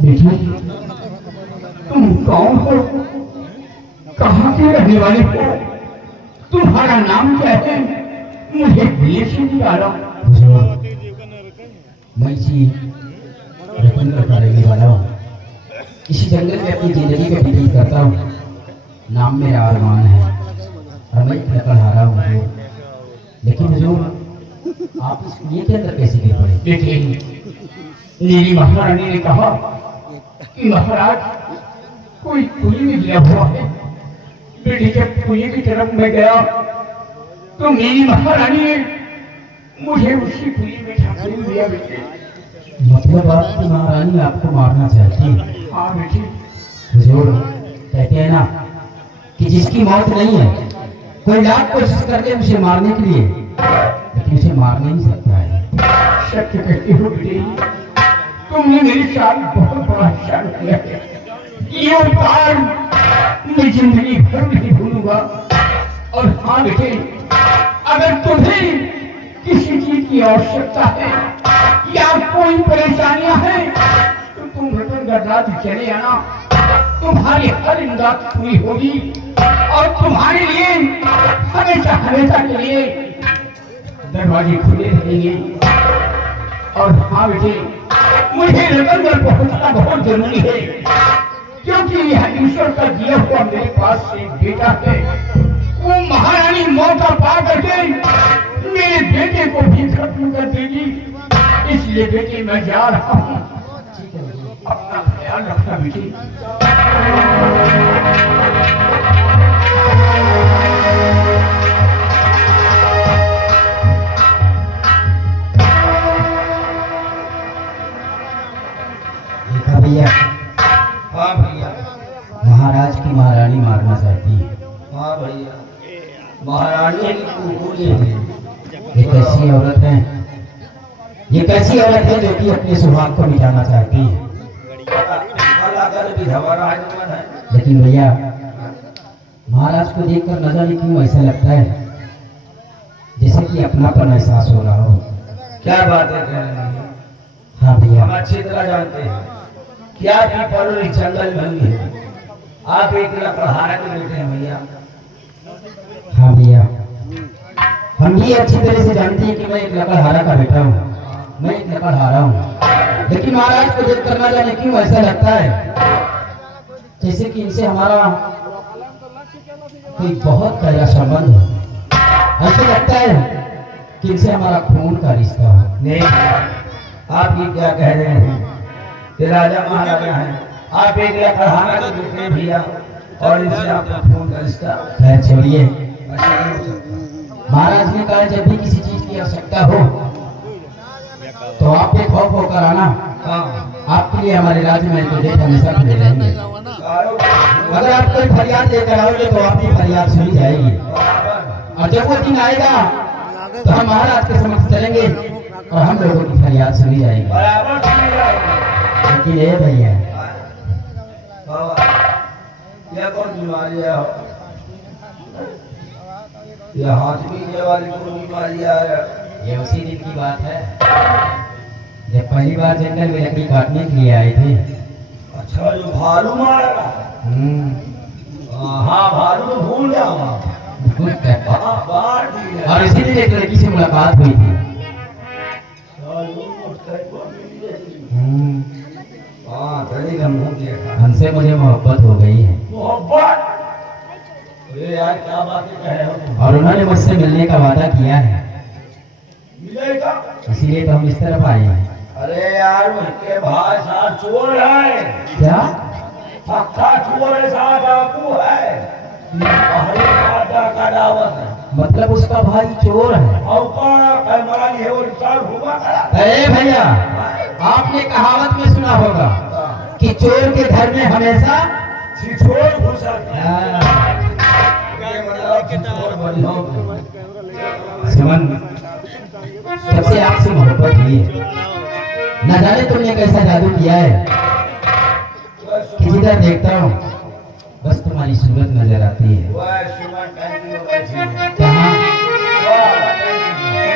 बेटी, तुम कौन हो? कहाँ के रहने वाले हो? तुम्हारा नाम क्या है? मुझे देश से नहीं आ रहा। मैं जी रतन का रहने वाला हूँ। इसी जंगल में अपनी जिंदगी को व्यतीत करता हूँ। नाम मेरा अरमान है और मैं एक लकड़हारा हूँ हुजूर। लेकिन हुजूर आप इस कुएं के अंदर कैसे गिर पड़े? बेटे, मेरी महारानी ने कहा कि महाराज कोई कुएं में गिरा हुआ है। बेटे, जब कुएं की तरफ मैं गया तो मेरी महारानी ने मुझे उसी कुएं में ढकेल दिया। बेटे, मतलब आपकी महारानी आपको मारना चाहती है? हाँ बेटे। हुजूर कहते हैं ना कि जिसकी मौत नहीं है कोई लाख कोशिश कर ले उसे मारने के लिए, लेकिन उसे मार नहीं सकता है। सत्य कहते हो बेटे, तुमने मेरे साथ बहुत बड़ा एहसान किया है। ये उपकार मैं जिंदगी भर नहीं भूलूंगा। और हाँ बेटे, अगर तुम्हें किसी चीज की आवश्यकता है या कोई परेशानियां हैं तो तुम रतनगढ़ राज्य चले आना। तुम्हारी हर इमदाद पूरी होगी और तुम्हारे लिए हमेशा हमेशा के लिए दरवाजे खुले रहेंगे। और हाँ बेटे, मुझे रतनगढ़ पहुंचना बहुत जरूरी है, क्योंकि यह ईश्वर का दिया हुआ मेरे पास एक बेटा है। वो महारानी मौका पा करके मेरे बेटे को भी खत्म कर देगी। इसलिए बेटे मैं जा रहा हूँ। अपना ख्याल रखना बेटी। देखा भैया, हाँ भैया। महाराज की महारानी मारना चाहती है। हाँ भैया, महारानी की कुकुरी है। ये कैसी औरत है? ये कैसी औरत है जो कि अपने सुहाग को मिटाना चाहती है? अगर भी हमारा मन है। लेकिन भैया, महाराज को देखकर न जाने क्यों ऐसा लगता है जैसे कि अपनापन एहसास हो रहा हो। क्या बातें कह रहे हैं? हाँ भैया, हम अच्छी तरह जानते हैं क्या पीपल और जंगल में है। आप एक लकड़हारा के बेटे हैं भैया। हाँ भैया, हम ये अच्छी तरह से जानते हैं कि मैं एक लकड़हारा का बेटा हूँ। मैं एक लकड़हारा हूँ, लेकिन महाराज को देख कर न जाने क्यों ऐसा लगता है जैसे कि इनसे हमारा कोई बहुत गहरा संबंध हो। ऐसा लगता है कि इनसे हमारा खून का रिश्ता हो। नहीं, आप ये क्या कह रहे हैं? ये राजा महाराजा हैं, आप एक लकड़हारा के बेटे हैं भैया, और इनसे आपका खून का रिश्ता खैर छोड़िए, ऐसा नहीं हो सकता। महाराज ने कहा जब भी किसी चीज की आवश्यकता हो तो आप बेखौफ होकर आना। हाँ, आपके लिए हमारे राज्य में तो गेट हमेशा खुले रहेंगे। अगर आप कोई फरियाद लेकर आओगे तो आपकी फरियाद सुनी जाएगी, और जब वो दिन आएगा तो हम महाराज के समक्ष चलेंगे और हम लोगों की फरियाद सुनी जाएगी। बराबर सुनी जाएगी। लेकिन ये भैया, बाबा, यह कौन बीमारी है? यह हाथ में ये वाली कौन बीमारी है? ये उसी दिन की बात है जब पहली बार जंगल में लकड़ी काटने के लिए आए थे। अच्छा, जो भालू मारा? हाँ, भालू तो भूल गया वहाँ। हाँ, बाहर ठीक है। और इसी दिन एक लड़की से मुलाकात हुई थी। हाँ, गली का मुंह देखा। हमसे मुझे मोहब्बत हो गई है मोहब्बत? ये यार क्या बातें कह रहे हो? और उन्होंने मुझसे मिलने का वादा किया है, मिलेगा? इसीलिए तो हम इस तरफ आए हैं। अरे यार, उसके भाई साहब चोर है। क्या? पक्का चोर है साहब, डाकू है। पहले का दावत है। मतलब उसका भाई चोर है? पैमानी है, वो इंसान हुआ करा। अरे भैया, आपने कहावत में सुना होगा कि चोर के घर में हमेशा छिछोर घुसा है। हाँ। ये मतलब छिछोर बनो। सुमन, जब से आपसे मोहब्बत हुई है न जाने तुमने कैसा जादू किया है कि जिधर देखता हूँ बस तुम्हारी सूरत नजर आती है। वह सुमन टंकी में बैठी है। कहाँ? वाह, टंकी में।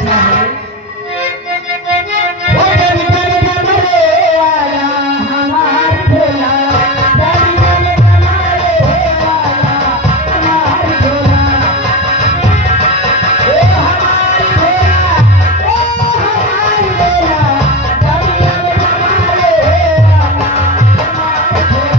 रचना है। वो जब जब जमरे वाला हमार भोला, जब जब जमरे वाला हमार भोला, ओ हमार भोला, ओ हमार भोला, जब जब जमरे वाला हमार भोला, जब जब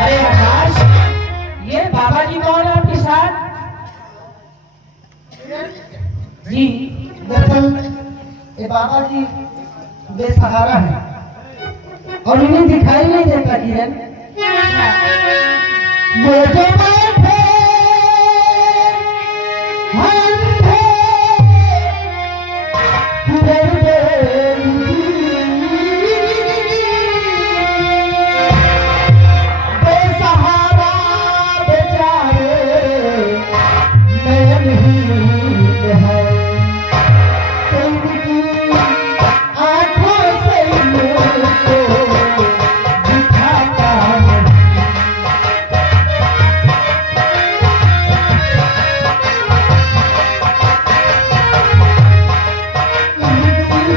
अरे आकाश, ये बाबा जी कौन है आपके साथ? जी, दरअसल ये बाबा जी बेसहारा है और इन्हें दिखाई नहीं देता किरण। ये जो बैठे अंधे किरण बेसहारा बेचारे नयनहीन है, इनकी आँखों से मुझको दिखाता नहीं। इनकी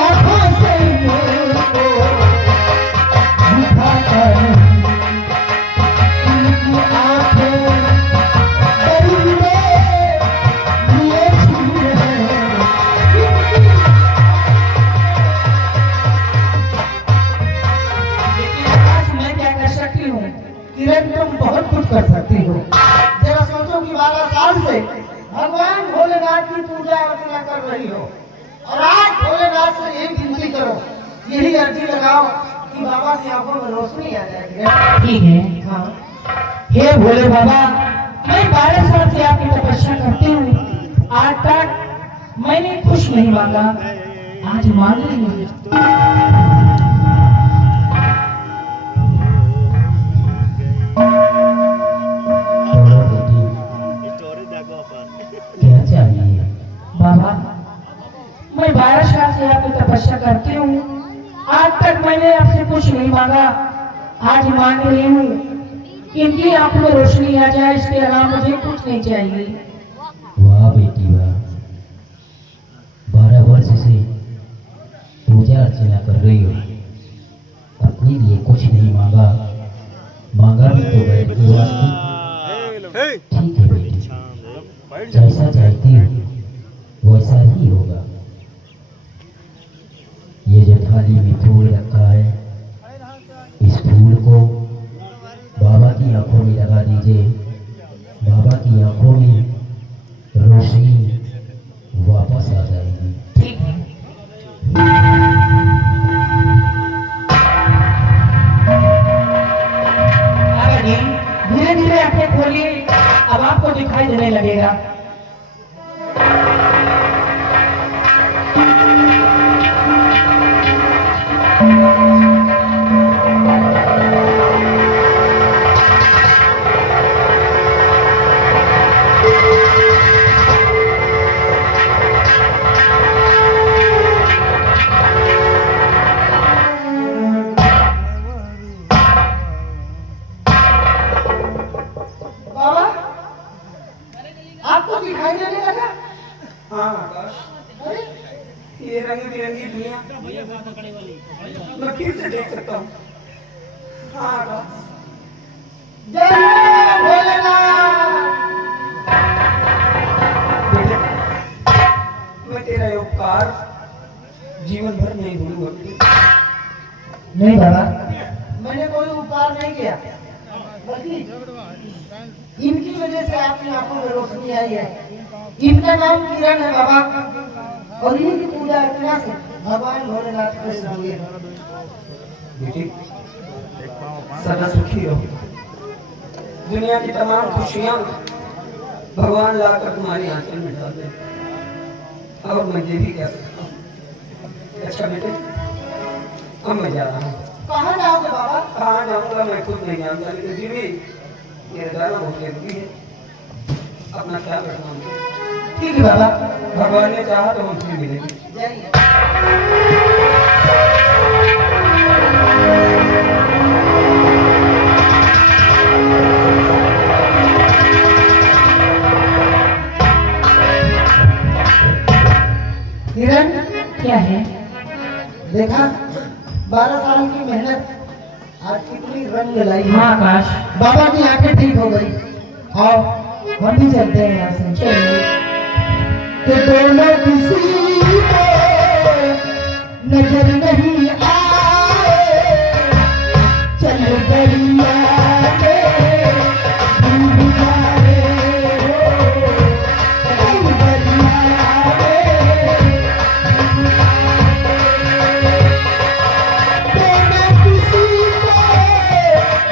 आँखों से मुझको दिखाता नहीं। इनकी आँखें दरिंदे लिए छीन है। लेकिन आकाश, मैं क्या कर सकती हूँ? किरण, तुम बहुत कुछ कर सकती हो। जरा सोचो कि 12 साल से भगवान भोलेनाथ की पूजा अर्चना कर रही हो और आज भोलेनाथ से एक विनती करो, यही अर्जी लगाओ कि बाबा की आंखों में रोशनी आ जाए। किरण। ठीक है। हाँ, हे भोले बाबा, मैं 12 साल से आपकी तपस्या करती हूँ, आज तक मैंने कुछ नहीं मांगा, आज मांग रही हूँ। बोलो बेटी, क्या चाहिए? बाबा, मैं 12 साल से आपकी तपस्या करती हूँ, आज तक मैंने आपसे कुछ नहीं मांगा, आज मांग रही हूँ। इनकी आंखों में रोशनी आ जाए, इसके अलावा मुझे कुछ नहीं चाहिए। वाह बेटी वाह, 12 वर्ष से पूजा अर्चना कर रही हो, अपने लिए कुछ नहीं मांगा, मांगा भी तो बैठ के वास्ते। ठीक है बेटी, जैसा चाहती हो वैसा ही होगा। ये जो थाली में फूल रखा है, इस फूल को बाबा की आंखों में लगा दीजिए। बाबा की आंखों में रोशनी वापस आ जाएगी। ठीक है। बाबा जी, धीरे धीरे आंखें खोलिए, अब आपको दिखाई देने लगेगा। बाबा, आपको दिखाई देने लगा? हाँ आकाश, अरे, ये रंग बिरंगी दुनिया मैं फिर से देख सकता हूँ। हाँ आकाश, जय भोलेनाथ। बेटे, मैं तेरा ये उपकार जीवन भर नहीं भूलूंगा बेटे। नहीं बाबा, मैंने कोई उपकार नहीं किया, बल्कि इनकी वजह से आपकी आंखों में रोशनी आई है। इनका नाम किरण है बाबा, और इन्हीं की पूजा अर्चना से भगवान भोलेनाथ खुश होंगे। बेटी, सदा सुखी रहो। दुनिया की तमाम खुशियाँ भगवान लाकर तुम्हारी आंचल में डाल दे, और मैं ये भी कह सकता हूँ। अच्छा बेटे, अब मैं जा रहा हूँ। कहाँ जाओगे बाबा? कहाँ जाऊंगा मैं खुद नहीं जानता, लेकिन फिर भी मेरे जाना बहुत जरूरी है। अपना ख्याल रखना। ठीक है बाबा। भगवान ने चाहा तो हम फिर मिलेंगे। जाइए। किरण, क्या है? देखा 12 साल की मेहनत आज कितनी रंग लाई है। हाँ आकाश, बाबा की आंखें ठीक हो गई। आओ हम भी चलते हैं यहाँ से। चलिए। कि दोनों किसी को नजर नहीं आए, चल दरिया में डूब जाए हो, चल दरिया में। दोनों किसी को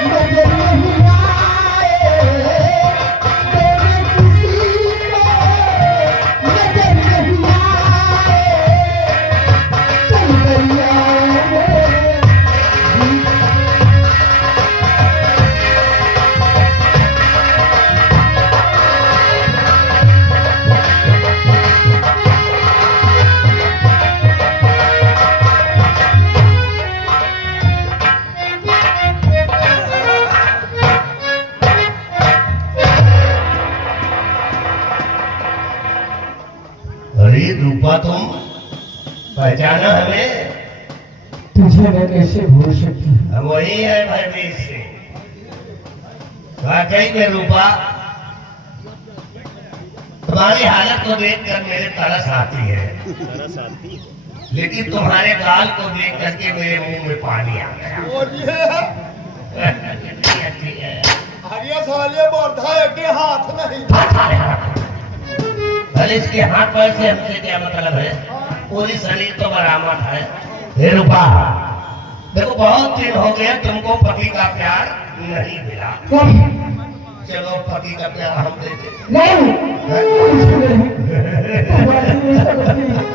नजर नहीं आए, दोनों किसी को नजर नहीं आए, चल दरिया में। अरे रूपा, तुम पहचाना हमें? तुझे मैं कैसे भूल सकती हूँ? हम वही है भरवीर से। वाकई में रूपा, तुम्हारी हालत को देखकर मेरे तरस आती है, लेकिन तुम्हारे गाल को देख करके मेरे मुंह में पानी आ गया। अच्छी है। भले इसके हाथ पैर से हमसे क्या मतलब है? पूरी शरीर तो बरामद है। हे रूपा, देखो बहुत दिन हो गए तुमको पति का प्यार नहीं मिला। चलो पति का प्यार हम दे देते। नहीं, कुछ नहीं। तुम्हारी ऐसा कुछ नहीं।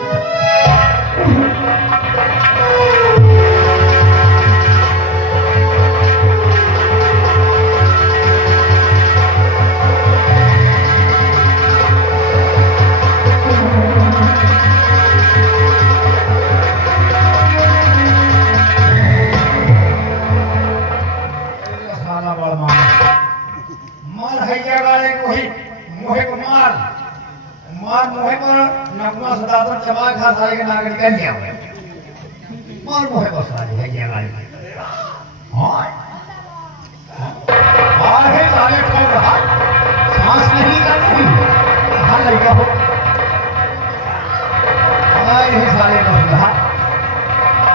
मार है क्या गाले को ही मोहे को मार मार मोहे पर नगमा सदातर जमा खा सारे के नागरिक कर लिया मार मोहे पर सारे है क्या गाले हां मार है सारे को रहा सांस नहीं कर रही कहां लगा हो आए है सारे को रहा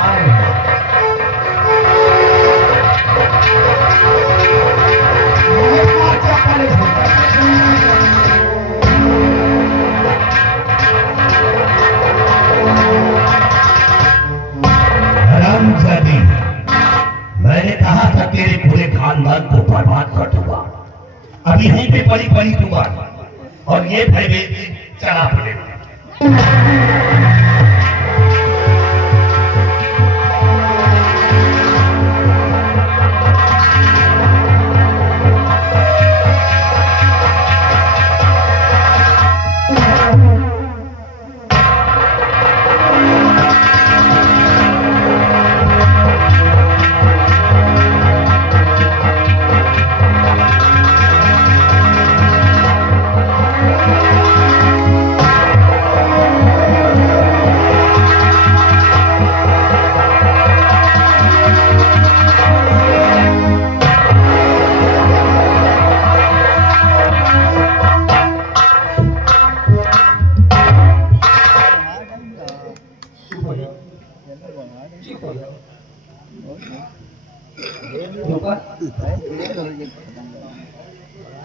आए हरामजादी, मैंने कहा था तेरे पूरे खानदान को बर्बाद कर दूंगा। अब यहीं पे पड़ी पड़ी दूंगा और ये भयभीत चला पड़ेगा।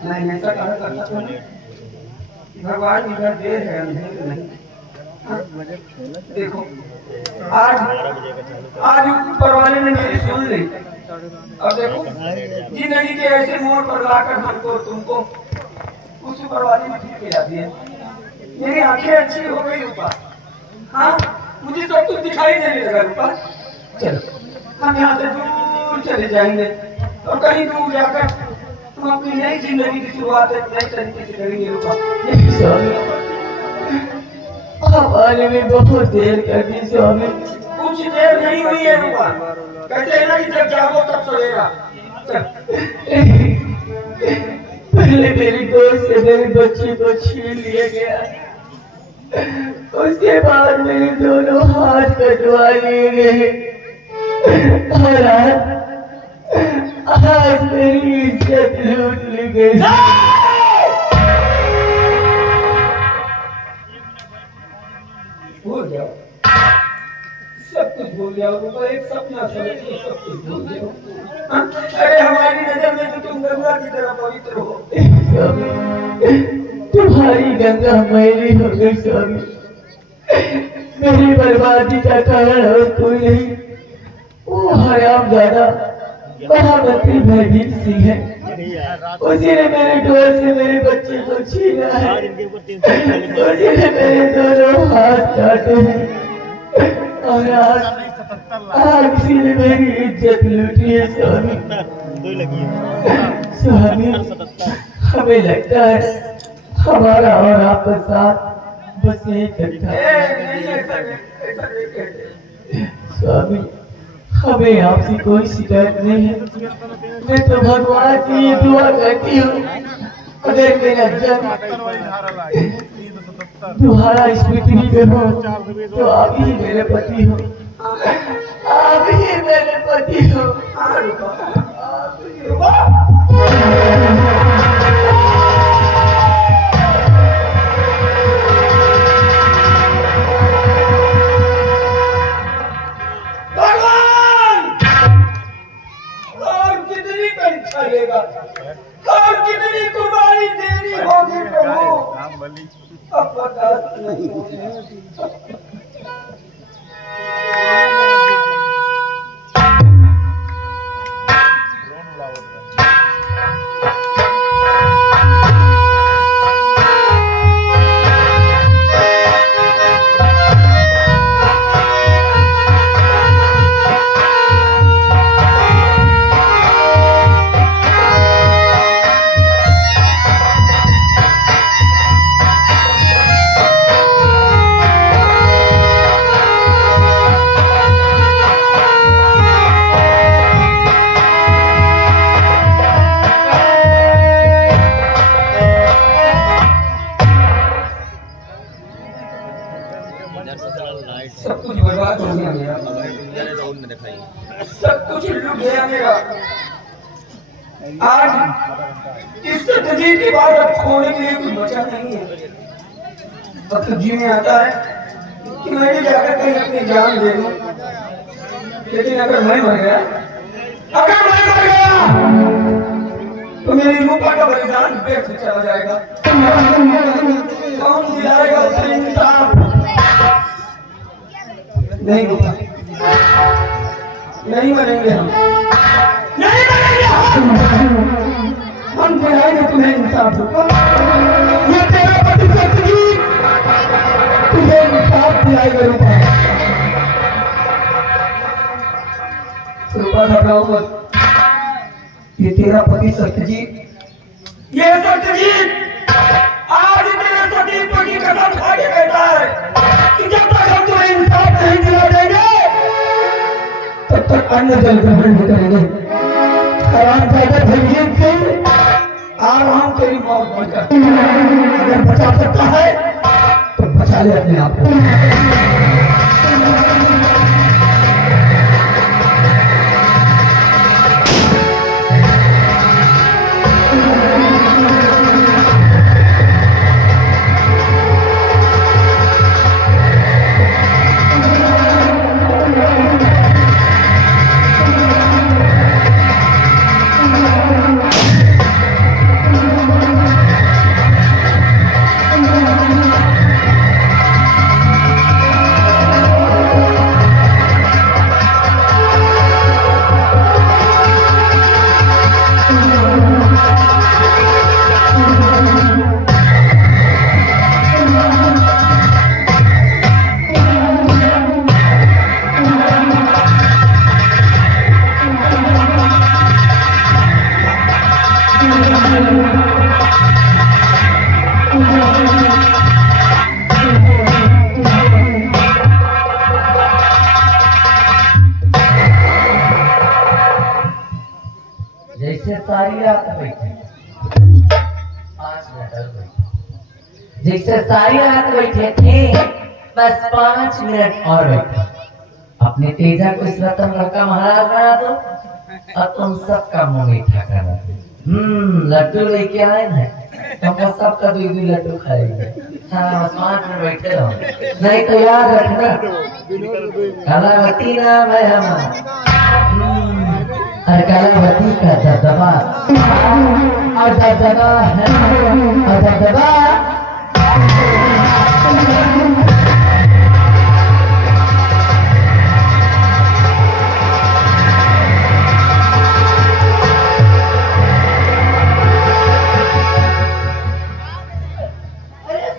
मैं ऐसा कहा करता था भगवान इधर देर है अंधेर नहीं। हाँ? देखो आज आज ऊपर वाले ने मेरी सुन ली। अब देखो जिंदगी के ऐसे मोड़ पर लाकर हमको तुमको उस ऊपर वाले ने ठीक किया दिया। मेरी आंखें अच्छी हो गई ऊपर। हाँ मुझे सब कुछ दिखाई देने लगा ऊपर। चलो हम यहाँ से दूर दूर चले जाएंगे और कहीं दूर जाकर तुम अपनी नई जिंदगी की शुरुआत एक नई तरीके से करेंगे रूपा। हमारे में बहुत देर कर दी स्वामी। कुछ देर नहीं हुई है रूपा, कहते हैं ना कि जब जागो तब सवेरा। पहले मेरी दोस्त से मेरे बच्चे को छीन लिया गया, उसके बाद मेरे दोनों हाथ कटवा लिए गए और आज मेरी इज्जत लूट ली गई। भूल जाओ, सब कुछ भूल जाओ रूपा, एक सपना समझ के सब कुछ भूल जाओ। हाँ? अरे हमारी नजर में तो तुम गंगा की तरह पवित्र हो। तुम्हारी गंगा मैली हो गई स्वामी, मेरी बर्बादी का कारण और कोई नहीं, वो हरामजादा महामंत्री भयभीत सिंह है, उसी ने मेरे डोर से मेरे बच्चे को छीना है, उसी ने मेरे दोनों हाथ काटे हैं और आज इसी ने मेरी इज्जत लूटी है स्वामी। स्वामी हमें लगता है हमारा और आपका साथ बस यही करता है। स्वामी हमें आपसे कोई शिकायत नहीं है, मैं तो भगवान की ये दुआ करती हूँ, अगर मेरा जन्म दोबारा इस पृथ्वी पे हो तो आप ही मेरे पति हो, आप ही मेरे पति हो। चलेगा और कितनी कुर्बानी देनी होगी प्रभु, अब बर्दाश्त नहीं होगा। सब कुछ बर्बाद हो गया मेरा, सब कुछ लुट गया मेरा। आज इस तकदीर के बाद अब खोने के लिए कुछ बचा नहीं है। अब तो जी में आता है कि मैं भी जाकर कहीं अपनी जान दे दूं, लेकिन अगर मैं मर गया तो मेरी रूपा का बलिदान व्यर्थ चला जाएगा। कौन दिलाएगा उसे इंसाफ? नहीं रूपा, नहीं मरेंगे हम, नहीं मरेंगे हम दिलाएंगे तुम्हें इंसाफ। रूपा ये तेरा पति सत्यजीत तुझे इंसाफ दिलाएगा। रूपा रूपा घबराओ मत, ये तेरा पति सत्यजीत, ये सत्यजीत आज तेरे सतीत्व की कसम खा के कहता है कि जब तक हम तुम्हें इंसाफ नहीं दिला देंगे तब तक अन्न जल ग्रहण नहीं करेंगे। हरामजादा भयभीत सिंह आराम तेरी मौत बढ़कर, अगर बचा सकता है तो बचा ले अपने आप को। जैसे सारी रात बैठे 5 मिनट और बैठे, जैसे सारी रात बैठे थे बस 5 मिनट और बैठे। अपने तेजा को इस रतन लड़का महाराज बना दो और तुम सबका मुंह मीठा करा दो। लड्डू लेके आए ना, तुमको सबका 2-2 लड्डू खाएंगे। हाँ बस 5 मिनट बैठे रहो, नहीं तो याद रखना कलावती नाम है हमारा। और कलावती का दबदबा और दबदबा है और दबदबा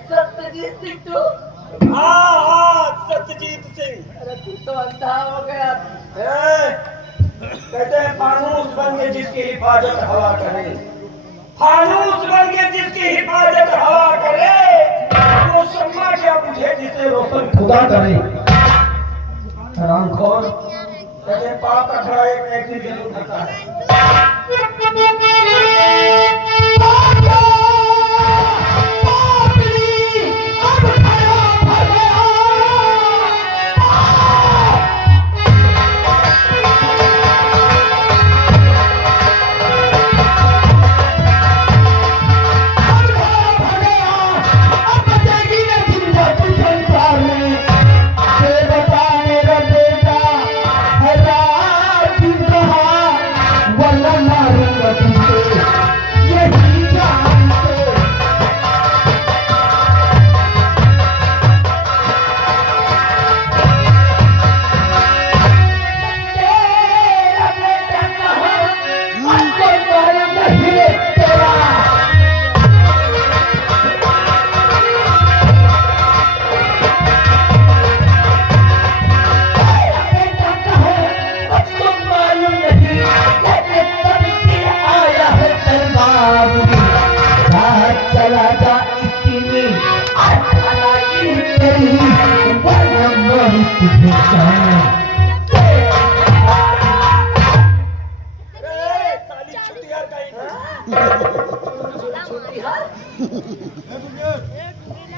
सत्यजीत सिंह तू? हाँ सत्यजीत सिंह। अरे तू तो अंधा हो गया। कहते हैं फानूस बन के जिसकी हिफाजत हवा करे, फानूस बन के जिसकी हिफाजत हवा करे, वो शम्मा क्या बुझे जिसे रोशन खुदा करे। हरामखोर कहते हैं पाप का खड़ा एक दिन जरूर करता है।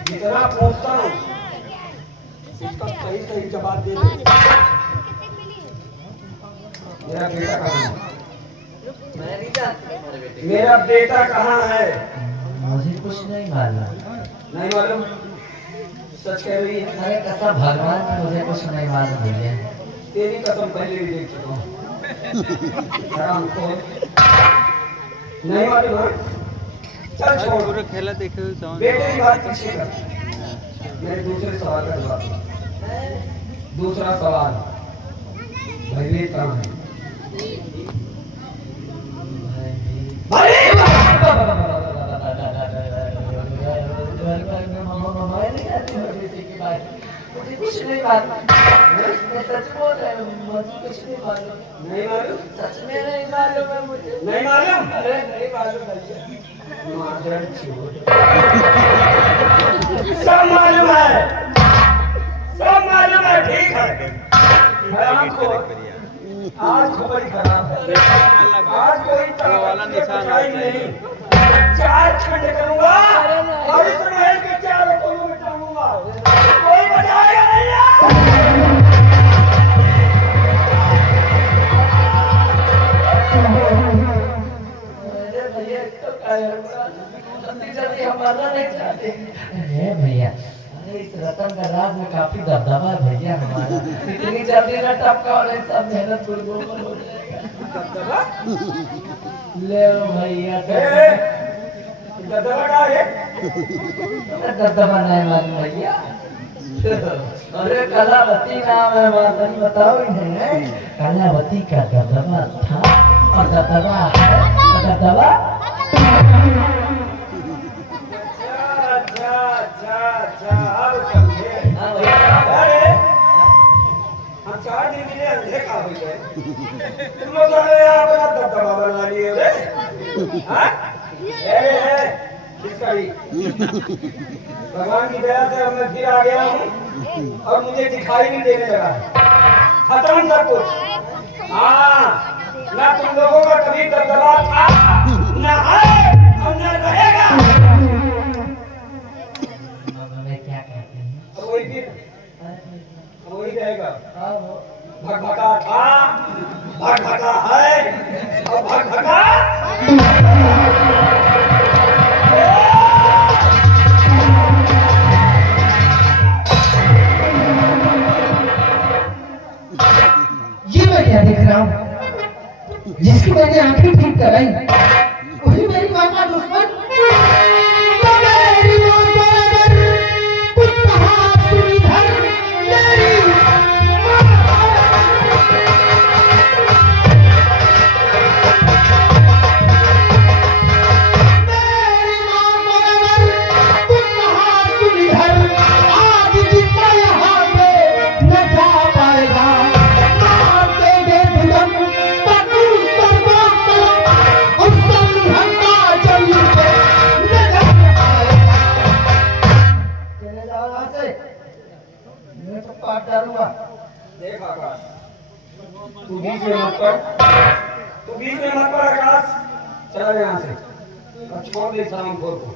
जितना पूछता हूँ इसका सही सही जवाब दे दे। मेरा बेटा कहाँ है? मैं नहीं जानती। मेरा बेटा कहाँ है? मुझे कुछ नहीं मालूम। नहीं मालूम? सच कह रही है? अरे कसम भगवान की मुझे कुछ नहीं मालूम भैया। तेरी कसम पहले भी देख चुका हूँ। हरामखोर। नहीं मालूम है? चल छोड़। खेला देखे हुए समझ बेटे की बात पीछे कर। मेरे दूसरे सवाल का जवाब दो। दूसरा सवाल भयभीत कहाँ है? मुझे कुछ नहीं मालूम। मैं सच बोल रहा हूँ, मुझे कुछ नहीं मालूम। नहीं मालूम? सच में नहीं मालूम है मुझे। नहीं मालूम? अरे नहीं मालूम भैया। मादर चोद। सब मालूम है, सब मालूम है। ठीक है। हरामखोर, आज खबर खराब है। आज कोई ताकत नहीं। 4 खंड करूंगा और इस महल के 4 कोनों में टांगूंगा। कोई बचाएगा नहीं। अरे भैया तो जल्दी हमारा नहीं चाहते। अरे भैया, अरे इस रतन का राज में काफी दबदबा है भैया हमारा। इतनी जल्दी न टपका और सब मेहनत गुड़गुड़ पर हो जाएगा। ले लो भैया। दबदबा का है? दबदबा नहीं मालूम भैया। अरे कलावती नाम है माता, बताओ इन्हें। कलावती का दबदबा था और दबदबा है और दबदबा। अब समझे। हाँ भैया। अरे हम 4 दिन के लिए अंधे का हो गए। तुम लोग अपना दबदबा बना लिए रे। हाँ? किसका ही? भगवान की दया से अब मैं फिर आ गया हूँ और मुझे दिखाई नहीं देने लगा है। खत्म सब कुछ। हाँ, ना तुम लोगों का कभी दबदबा था, ना है और ना रहेगा। क्या कहते हैं? अब वही फिर वही रहेगा। भगभगा था, भगभगा है और भगभगा ये मैं क्या देख रहा हूँ? जिसकी मैंने आंखें ठीक कराई वही मेरी माँ का दुश्मन। तो मेरी माँ को अगर कुछ कहा सुनी धर, मेरी माँ को अगर कुछ कहा सुनी धर, आज जितना यहाँ से न जा पाएगा। देख आकाश, तू बीच में मत पड़, तू बीच में मत पड़ आकाश। चला यहाँ से और छोड़ दे सलामपुर को।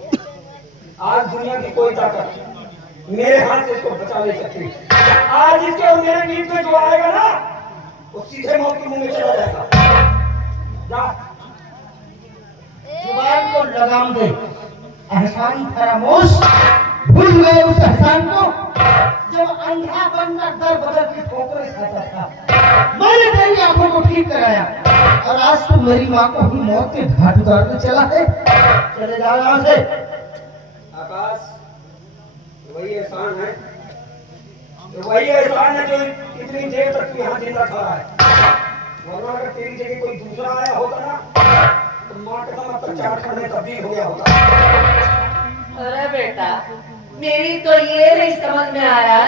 आज दुनिया की कोई ताकत मेरे हाथ से इसको बचा नहीं सकती। आज इसके और मेरे बीच में जो आएगा ना, वो सीधे मौत के मुंह में चला जाएगा। जा। जुबान को लगाम दे, एहसान फरामोश। भूल गए उस एहसान को जब अंधा बनना दर बदर की ठोकरें खाता था। मैंने तेरी आंखों को ठीक कराया और आज तू मेरी माँ को भी मौत के घाट उतारने चला है। चले जाओ यहाँ से। आकाश, वही एहसान है, वही एहसान है जो इतनी देर तक तू यहाँ जिंदा खड़ा है। वरना अगर तेरी जगह कोई दूसरा आया होता ना, तो माँ कसम अब तक चाट खाने तब्दील हो गया होता। अरे बेटा, मेरी तो ये नहीं समझ में आया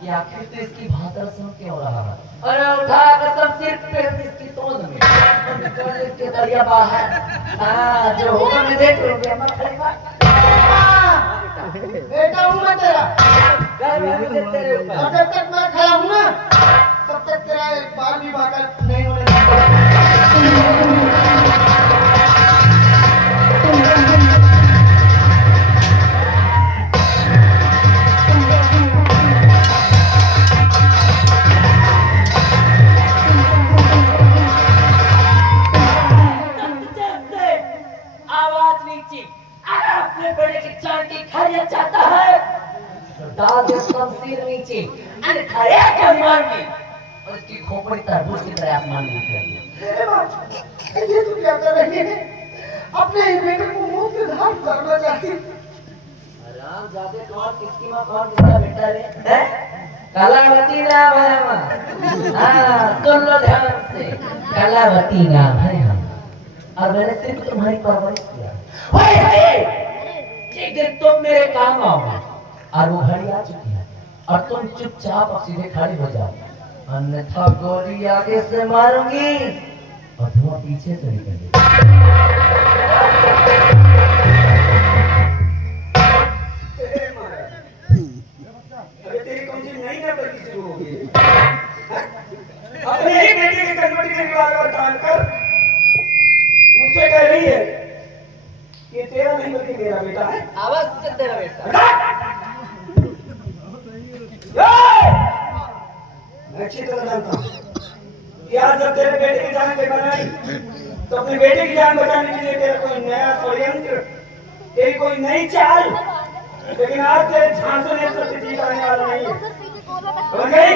कि आखिर तो इसकी भातर सुन क्यों रहा है। अरे उठा कसम सिर्फ पे इसकी तोंद में निकल इसके दरिया बाहर। हाँ, जो होगा मैं देख लूंगी। मत खरीदा बेटा हूँ मैं तेरा, घर में मुझे तेरे ऊपर। और जब तक मैं खड़ा हूँ ना, तब तक तेरा एक बार भी बाकर नहीं होने देगा। आवाज नीचे, अगर अपने बड़े की चांद की खैरियत चाहता है तो डाल दे शमशीर नीचे, अरे खड़े क्या मारनी और इसकी खोपड़ी तरबूज की तरह आसमान में उतर दी। ये तू क्या कर रही है? अपने ही बेटे को मौत के घाट करना चाहती। आराम जाते कौन किसकी माँ कौन किसका बेटा रे? हैं? कलावती नाम है हमारा। हाँ, सुन लो ध्यान से, कलावती नाम है हमारा। और मैंने सिर्फ तुम्हारी परवरिश किया। वैसे एक दिन तुम मेरे काम आओगे और वो घड़ी आ चुकी है और तुम चुपचाप और सीधे खड़े हो जाओ, अन्यथा गोली आगे से मारूंगी और धुआं पीछे से निकलेगा। अरे तेरी कौन सी नई नौकरी शुरू हो गई? अपने ही बेटे के कन्वर्टी के बारे में काम कर। मुझसे कह रही है कि तेरा नहीं बल्कि मेरा बेटा है। अवश्य तेरा बेटा। मैं अच्छी तरह जानता हूँ कि आज जब तेरे बेटे की जान लेकर आई, तो अपने बेटे की जान बचाने के लिए तेरा कोई नया षड्यंत्र, तेरी कोई नई चाल, लेकिन आज तेरे झांसे ने सब जीत आने वाला नहीं है। समझ गई?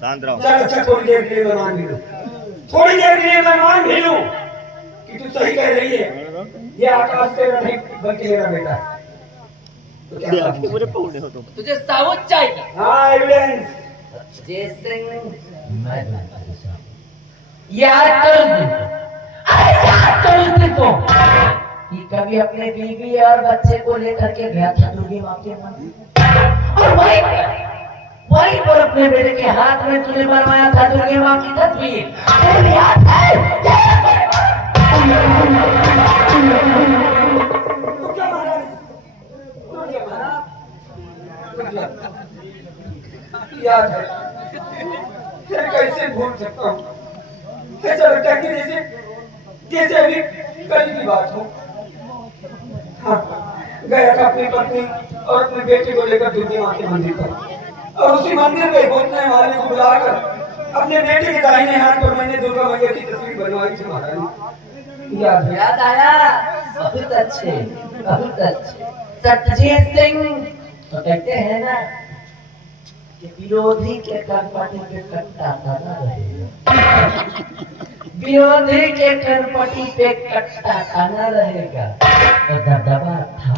शांत रहो। चल अच्छा, थोड़ी देर के लिए मैं मान भी लूं, थोड़ी देर के लिए मैं मान भी लूं कि तू सही कह रही है। ये आकाश तेरा नहीं बल्कि मेरा बेटा है। तो क्या तुझे साबुत चाहिए? हाँ, एविडेंस। जैसे मैं याद कर देखो कि कभी अपने बीवी और बच्चे को लेकर के गया था दुर्गी माँ के मंदिर, और वहीं वहीं पर अपने बेटे के हाथ में तूने बनवाया था दुर्गे माँ की तस्वीर, तेरे याद है? तो क्या महाराज? दुर्गे महाराज? याद है, फिर कैसे भूल सकता हूँ? ऐसा लगता है कि जैसे अभी कल की बात हो। हाँ, गया था अपनी पत्नी और अपने बेटे को लेकर दुर्गे माँ के मंदिर पर, और उसी मंदिर में घूमने वाले को बुलाकर अपने बेटे के दाहिने हाथ पर मैंने दुर्गा मैया की तस्वीर बनवाई थी महाराज। याद है? याद आया? बहुत अच्छे, बहुत अच्छे। सत्यजीत सिंह तो कहते हैं ना कि विरोधी के कनपटी पे कट्टा ताना रहेगा, विरोधी के कनपटी पे कट्टा ताना रहेगा। और दबदबा था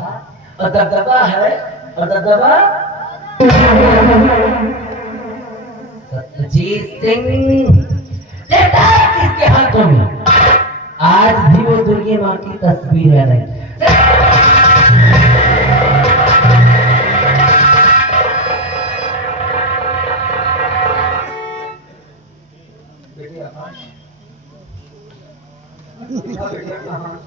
और दबदबा है और दबदबा सत्यजीत सिंह लेता है किसके हाथों में? आज भी वो दुर्गे माँ की तस्वीर है नहीं। बेटे आकाश, बेटे कहाँ?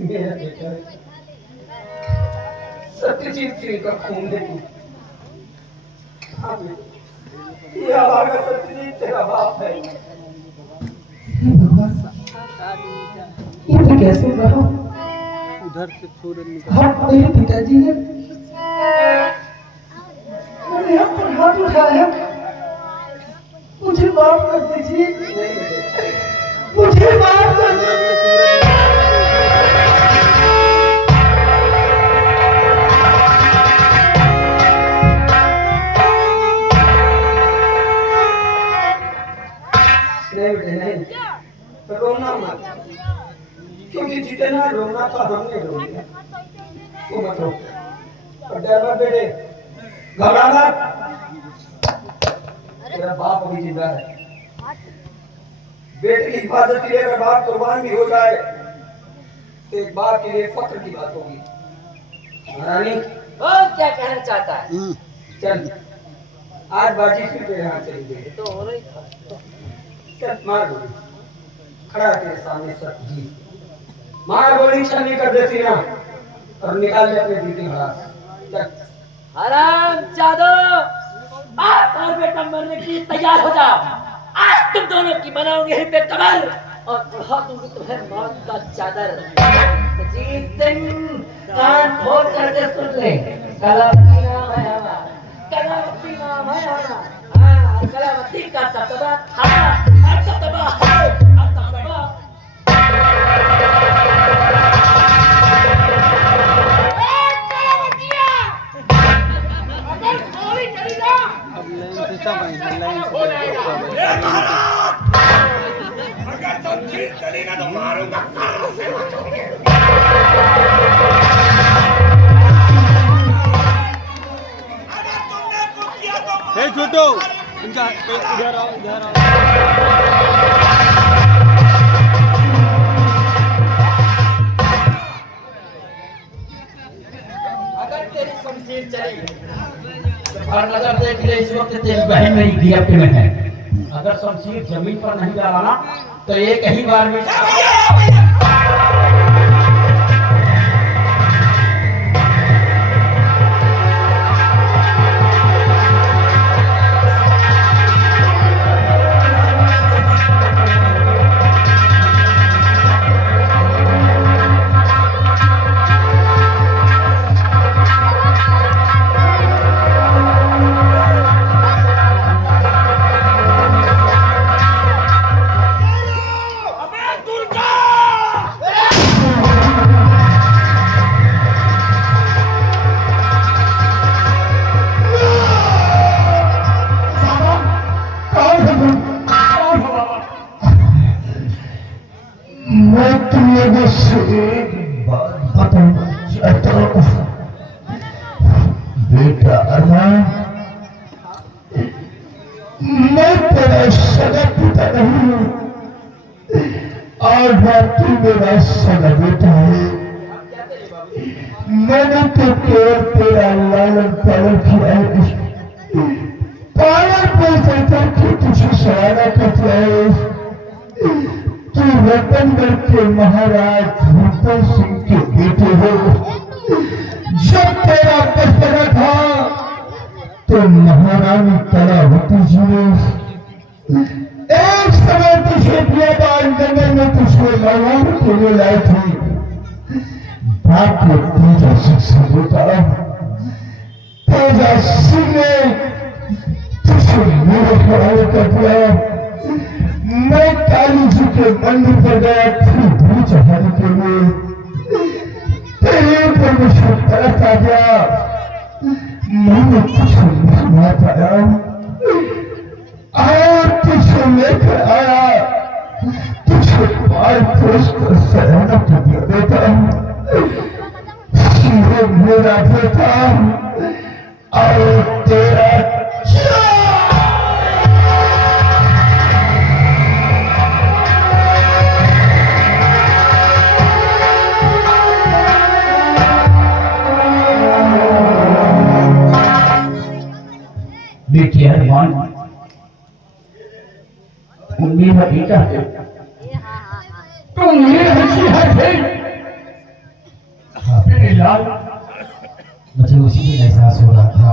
मेरा बेटा सत्यजीत सिंह का खून है तू। हाँ बेटे, ये आवारा सत्यजीत तेरा बाप है। ये तो कैसे रहा? हाँ, मेरे पिताजी ने मेरे यहाँ पर हाथ उठाया। मुझे माफ कर दीजिए, नहीं बेटे, मुझे माफ कर दीजिए। नहीं बेटे नहीं, तो रोना मत, क्योंकि जितना रोना था हमने रो लिया। तू मत रो और डर मत बेटे, घबरा मत। तेरा बाप अभी जिंदा है। बेटे की हिफाजत के लिए अगर बाप कुर्बान भी हो जाए तो एक बाप के लिए फख्र की बात होगी। महारानी, और क्या कहना चाहता है? चल आज बाजी फिर तेरे हाथ चली गई। तो हो रही था। चल मार गोली, खड़ा है तेरे सामने सत्यजीत, मार गोली छलनी कर दे सीना और निकाल ले अपने दिल की भड़ास। चल हराम जादो, बाप और बेटा मरने के लिए तैयार हो जाओ। आज तुम दोनों की बनाऊंगी यहीं पे कमर और उड़ा दूंगी तुम्हें मौत का चादर। सत्यजीत सिंह, कान खोल करके सुन ले, कलावती नाम है हमारा, कलावती नाम है हमारा। हाँ, कलावती का दबदबा था और दबदबा है और दबदबा। अगर तुम जीत चली ना तो मारूंगा कहाँ से बचोगे? अगर तुमने कुछ किया तो छोटो इनका इधर आओ इधर आओ। अगर तेरी शमशीर चली और नजर देख ले, इस वक्त तेरी बहन मेरी गिरफ्त में है। अगर शमशीर जमीन पर नहीं डाला तो एक ही बार में अबे दुर्गा! बेटा अरमान, मैं तेरा सगा पिता नहीं हूँ और ना तू मेरा सगा बेटा है। मैंने तो केवल तेरा लालन पालन किया है, पालन पोषण करके तुझे सहारा करता है। तू रतनगढ़ के महाराज भूपेंद्र सिंह के बेटे हो। जब तेरा बचपना था तो महारानी कलावती जी ने एक समय तुझे बियाबान जंगल में तुझको नवाब के लिए लाई थी। बाप ने तेजा सिंह से बेटा, तेजा सिंह ने तुझे मेरे हवाले कर दिया। मैं काली जी के मंदिर पर गया थी भूल चढ़ाने के लिए, तेरे ऊपर मुझे तरस आ गया। मैंने तुझे नहीं पाया और तुझे लेकर आया, तुझे पाल पोस कर सराहना कर दिया बेटा। ये मेरा बेटा और तेरा बेटी अरमान मेरा बेटा है, तुम मेरे नसीहत है मेरे लाल। मुझे उसी दिन एहसास हो रहा था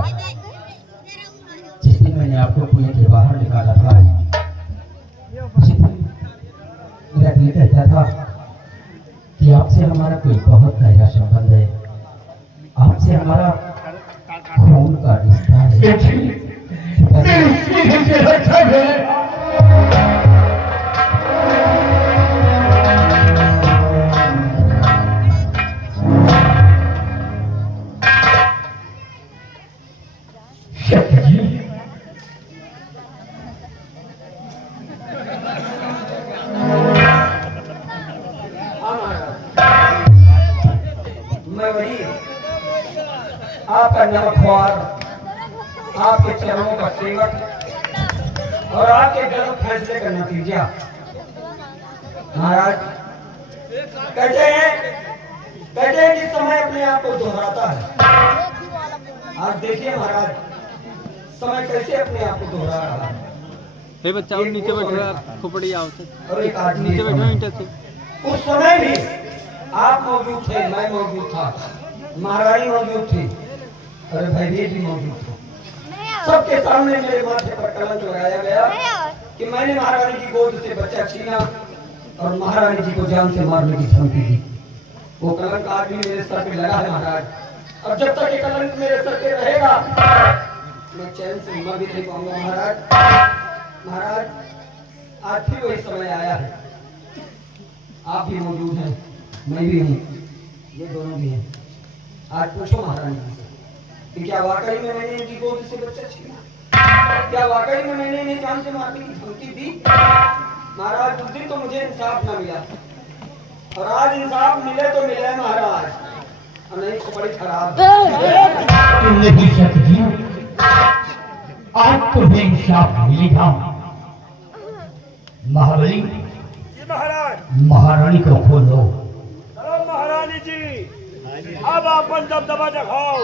जिस दिन मैंने आपको कुएं के बाहर निकाला था। उसी दिन मेरा दिल कहता था कि आपसे हमारा कोई बहुत गहरा संबंध है, आपसे हमारा खून का रिश्ता है। मैं वही आपका नमखवार, आपके चरणों का सेवक और आपके गलत फैसले का नतीजा। महाराज कहते हैं कि समय अपने आप को दोहराता है। आज देखिए महाराज, समय कैसे अपने आप को दोहरा रहा है। हे बच्चा और नीचे बैठ रहा खोपड़ी आओ और एक आदमी नीचे बैठो ईंट से। उस समय भी आप मौजूद थे, मैं मौजूद था, महारानी मौजूद थी, अरे भयभीत भी मौजूद थे। सबके सामने मेरे माथे पर कलंक लगाया गया कि मैंने महारानी की गोद से बच्चा छीना और महारानी जी को जान से मारने की धमकी दी। वो कलंक आज भी मेरे सर पे लगा है महाराज, और जब तक ये कलंक मेरे सर पे रहेगा मैं चैन से मर भी नहीं पाऊंगा। महाराज आज भी वही समय आया है, आप भी मौजूद हैं, मैं भी हूँ, ये दोनों भी हैं। आज पूछो महारानी जी से कि क्या वाकई में मैंने इनकी गोद से बच्चा छीना, क्या वाकई में मैंने इन्हें जान से मारने की धमकी दी। महाराज उस दिन तो मुझे इंसाफ ना मिला, और आज इंसाफ मिले तो मिले महाराज, और नहीं तो बड़ी खराब। नहीं सकती, आज तुम्हें इंसाफ मिलेगा। महाबली महारानी को खोलो। महारानी जी अब अपन दबदबा दिखाओ।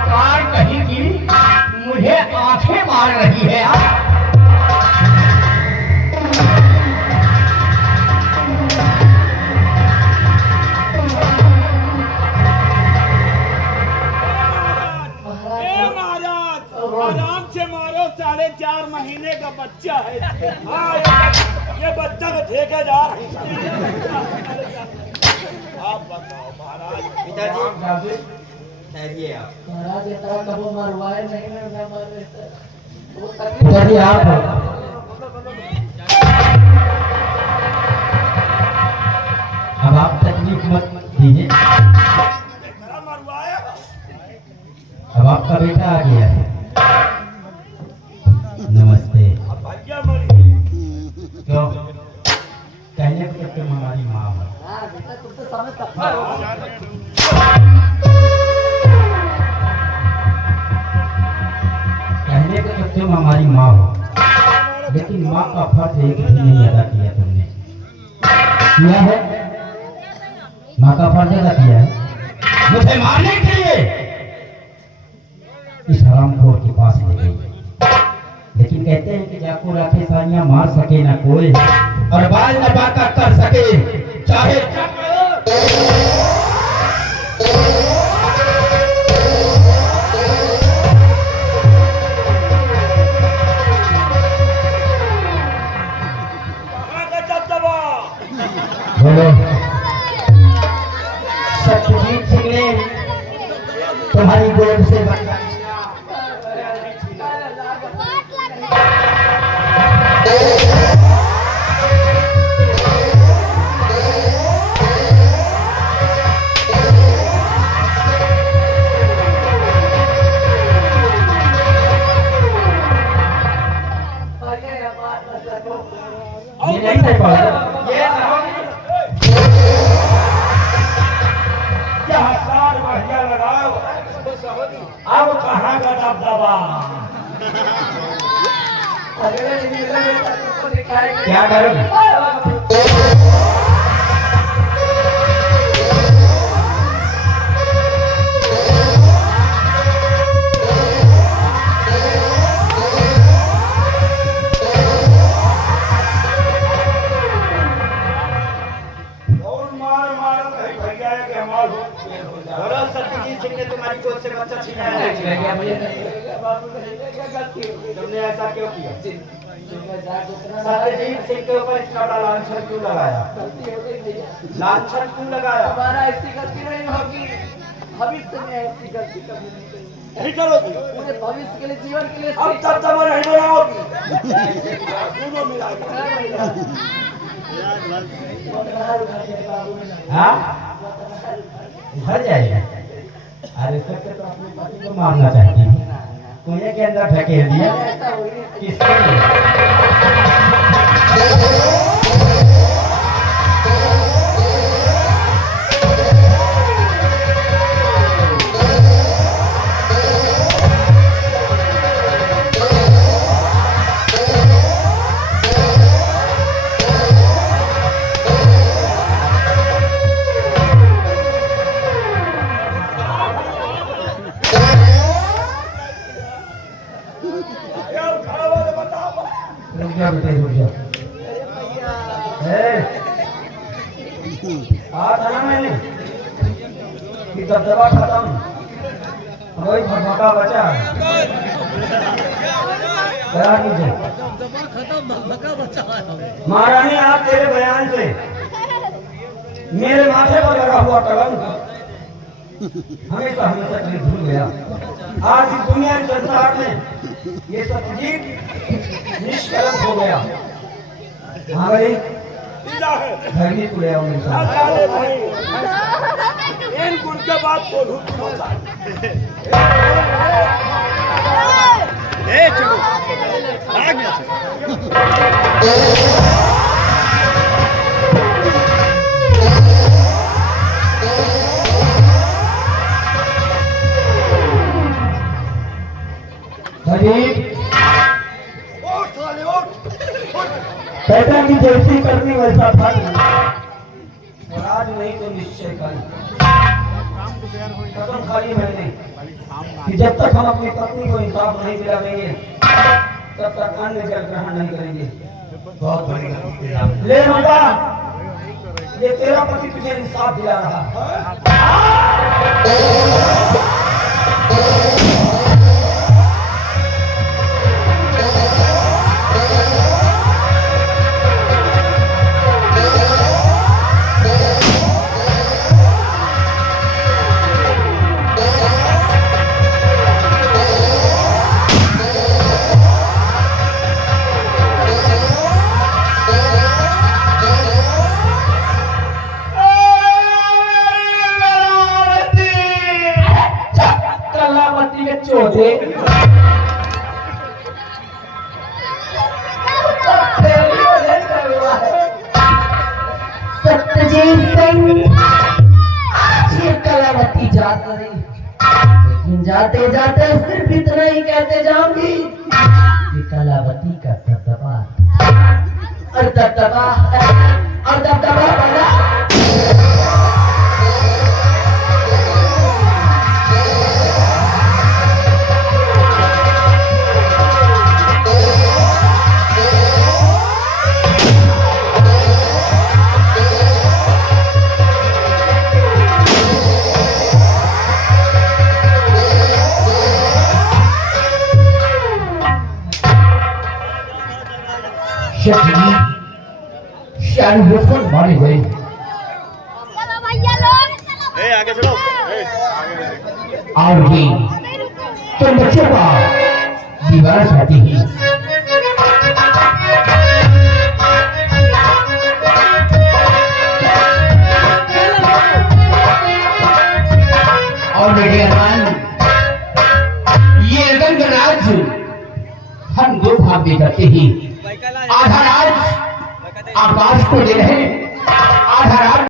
महाराज कहीं की मुझे आंखें मार रही है आप। आराम से मारो, 4.5 महीने का बच्चा है। हाँ ये बच्चा का ठेकेदार है। आप बताओ महाराज। पिताजी ठहरिए आप। महाराज ये तरह कबो मरवाए नहीं मैं मर वो पिताजी आप अब आप तकलीफ मत दीजिए। अब आपका बेटा आ गया है। नमस्ते। क्यों कहने को तो तुम हमारी माँ हो। हां बेटा तुम तो समझ सकते हो। कहने को तो तुम हमारी माँ हो, लेकिन माँ का फर्ज एक भी नहीं अदा किया तुमने। किया है? माँ का फर्ज अदा किया है मुझे मारने के लिए इस हरामखोर के पास ले गई। लेकिन कहते हैं कि जाको राखे साइयां मार सके ना कोई, और बाल न बाका कर सके चाहे बोलो। सत्यजीत सिंह ने तुम्हारी गोद से बचा ये नहीं सह पाओगे। ये क्या सार बढ़िया लगाओ, अब कहाँ का दबदबा। अगले दिन मेरा बेटा तुमको दिखाएगा क्या करोगे? और मार मार कहीं भैया है कि हमार हो बोलो सत्यजीत सिंह ने तुम्हारी गोद से बच्चा छीना है। बाबू क्या गलती हो गई तुमने ऐसा क्यों किया? जितना सत्यजीत सिंह के ऊपर इतना बड़ा लांछन क्यों लगाया? गलती हो गई भैया लांछन क्यों लगाया? दोबारा ऐसी गलती नहीं होगी। भविष्य में ऐसी गलती कभी नहीं करेंगे। नहीं करोगी। पूरे भविष्य के लिए जीवन के लिए अब तब तब नहीं बनाओगी। दोनों मिला के। हाँ उधर जाएगा। अरे सत्य तो अपने पति को मारना चाहती है, कुएं के अंदर ढकेल दिया। ऐसा हो ही नहीं किसके लिए? रुक जाओ बेटे रुक जाओ। आ था मैंने कि दबदबा खत्म, वही भटभटा बचा। करा कीजिए महारानी, आप तेरे बयान से मेरे माथे पर लगा हुआ कलंक हमेशा हमेशा कहीं भूल गया। आज इस दुनिया के संसार में ये सत्यजीत निष्कलंक हो गया। हाँ भाई घर में तुले आओ मेरे साथ। इन गुण के बाद बोलूं पैदा की जैसी करनी वैसा था, और आज नहीं तो निश्चय कल। कसम खाली मैंने कि जब तक हम अपनी पत्नी को इंसाफ नहीं दिलाएंगे तब तक अन्य जल ग्रहण नहीं करेंगे। बहुत बड़ी गलती है। ले माता, ये तेरा पति तुझे इंसाफ दिला रहा छाती के चौथे सत्यजीत सिंह आज ये कलावती जात रही, लेकिन जाते जाते सिर्फ इतना ही कहते जाऊंगी कि कलावती का दबदबा और दबदबा बड़ा। शाहरुख मारे गए और भी तो बच्चों का दीवार साथी ही और बेटे अरमान, ये रंगराज हम दो भाग में करते ही आधा राज आकाश को दे रहे, आधा राज